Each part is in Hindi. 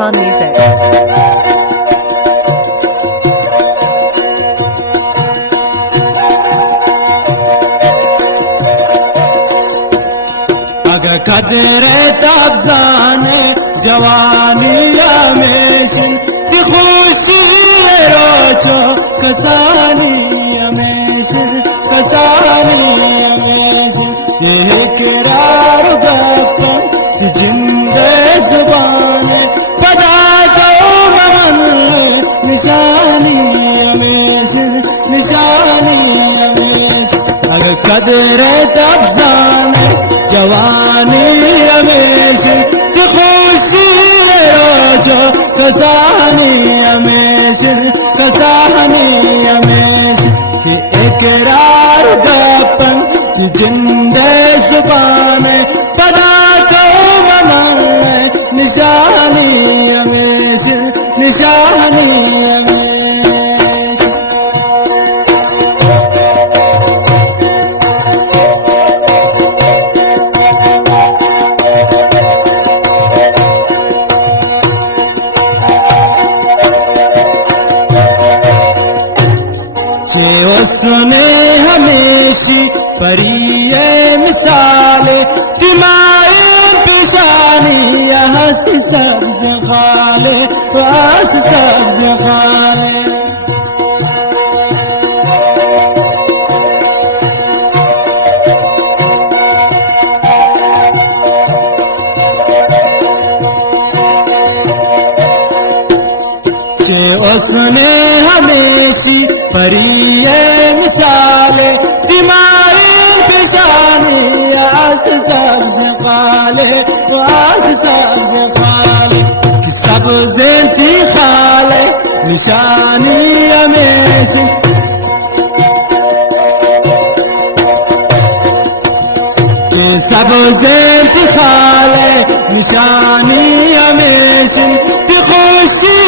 Khan Music. अगर कदरे तब्जाने जवानिया में सिन की खुशी रोचो कसानिया में सिन कसानिया में सिन ये किरार गप्पा कि जिंदे जुबाने पदा दो ममन निशानिया में सिन निशानिया में सिन अगर कदरे तब्जाने जवानी हमेशा की खुशी रोजो कसानी हमेशा कसानी हमेशा कि इकरार गपन कि जिंदे जुबाने पदा तो ममन निशानी हमेशा निशानी हमेशा सुने हमेशी परिये मिसाले दिमाए पिशानी हस्त सब्ज खाले हस्त सब्ज खाले उसने हमेशी परिये मिसाले दिमारी पिशानी आस्त सब्ज खाले आस्त सब्ज खाले कि सब ज़ेंती खाले निशानी हमेशी कि सब ज़ेंती खाले निशानी हमेशी कि खुशी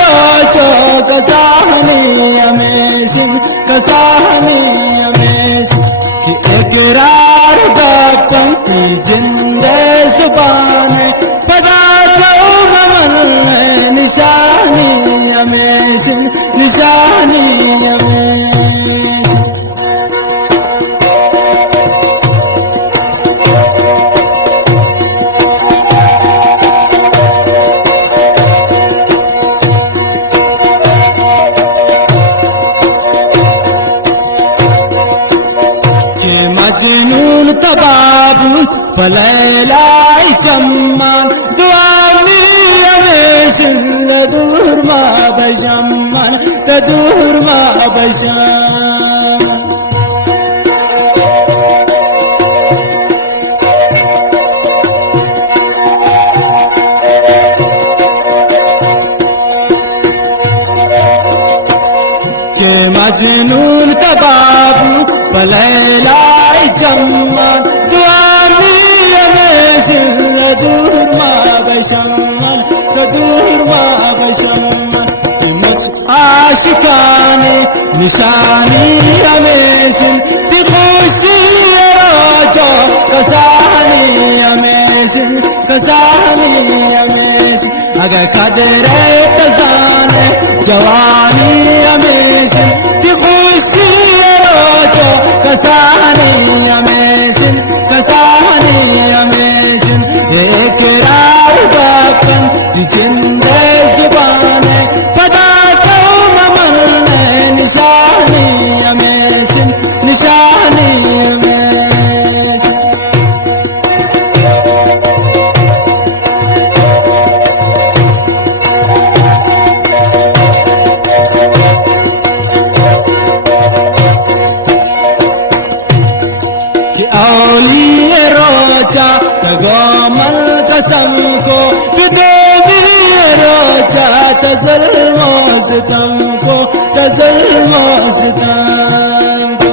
रोचो कसानी हमेशा कसानी हमेशा कि इकरार गपन की जिंदे जुबाने पदा तो ममन निशानी हमेशा निशानी हमेशा मजनून तबाबू पलैलाई चम्मान दुआनी हमेशा दूर मा बजम्मान दूर मा बजम्मान के मजनून तबाबू पलैलाई चम्मान दुआनी हमेशा दूर मा बजम्मान दूर मा बजम्मान आशिकाने निशानी हमेशा की खुशी रोजो कसानी हमेशा कसानी हमेशा अगर कदरे तजाने जवानी हमेशा की खुशी रोजो कसानी हमेशा कसानी हमेशा इकरार गपन कि जिंदे जुबाने पदा तो ममन निशानी हमेशा निशानी हमेशा औलिए रोचा गोमल कसम को रोचा तजल मौसतम को तजल मौसतम को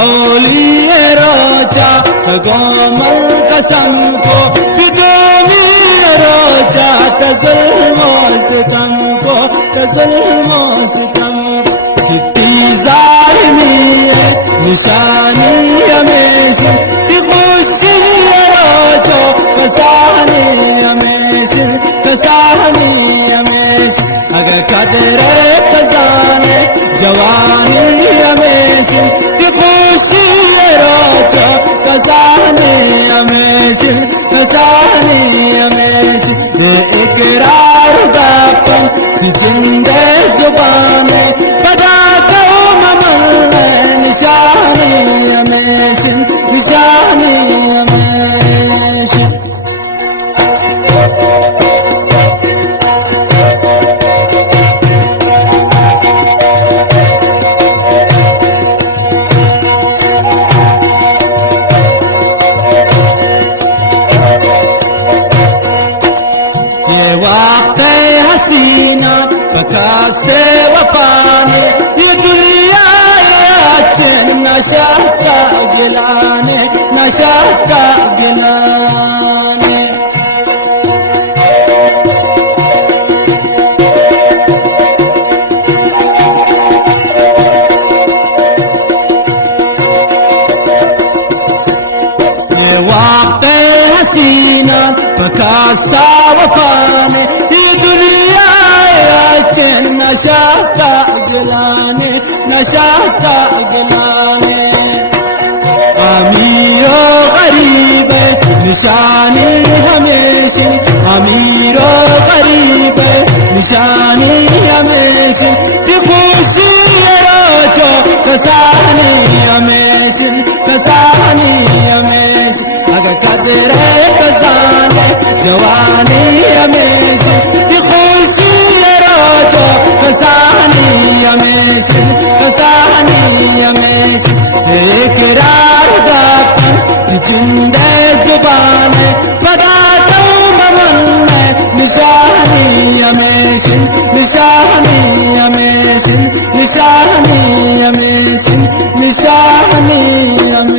औलिए रोचा गोमल कसम को रोचा तजल जुल्मों सितम को, के जुल्मों सितम। कितनी जालिमी है निशानी हमेशा कि गुस्से रोचो कसानी हमेशा, कसानी हमेशा। अगर कदरे खजाने जवानी हमेशा कि खुशी रोचो कसानी हमेशा, कसानी हमेशा। इकरार दापन जिंदे जुबाने पदा करो ममल निशानी हमेशा, निशानी हमेशा। हसीना पका से वपाने ये दुनिया नशा का गिलाने, नशा का गिलाने। ये वक्त हसीना पका सा वपाने नशा का गिलाने, नशा का गिलाने। अमीरो गरीब निशानी हमेशा, अमीरो गरीब निशानी हमेशा कि खुशी रोचो कसानी हमेशा, कसानी हमेशा। अगर कदरे खजाने जवानी हमेशा कि खुशी रोचो कसानी हमेशा, कसानी हमेशा। इकरार दापन जिंदे जुबाने पदा दो ममन में निशानी हमेशा, निशानी हमेशा, निशानी हमेशा, निशानी हमेशा।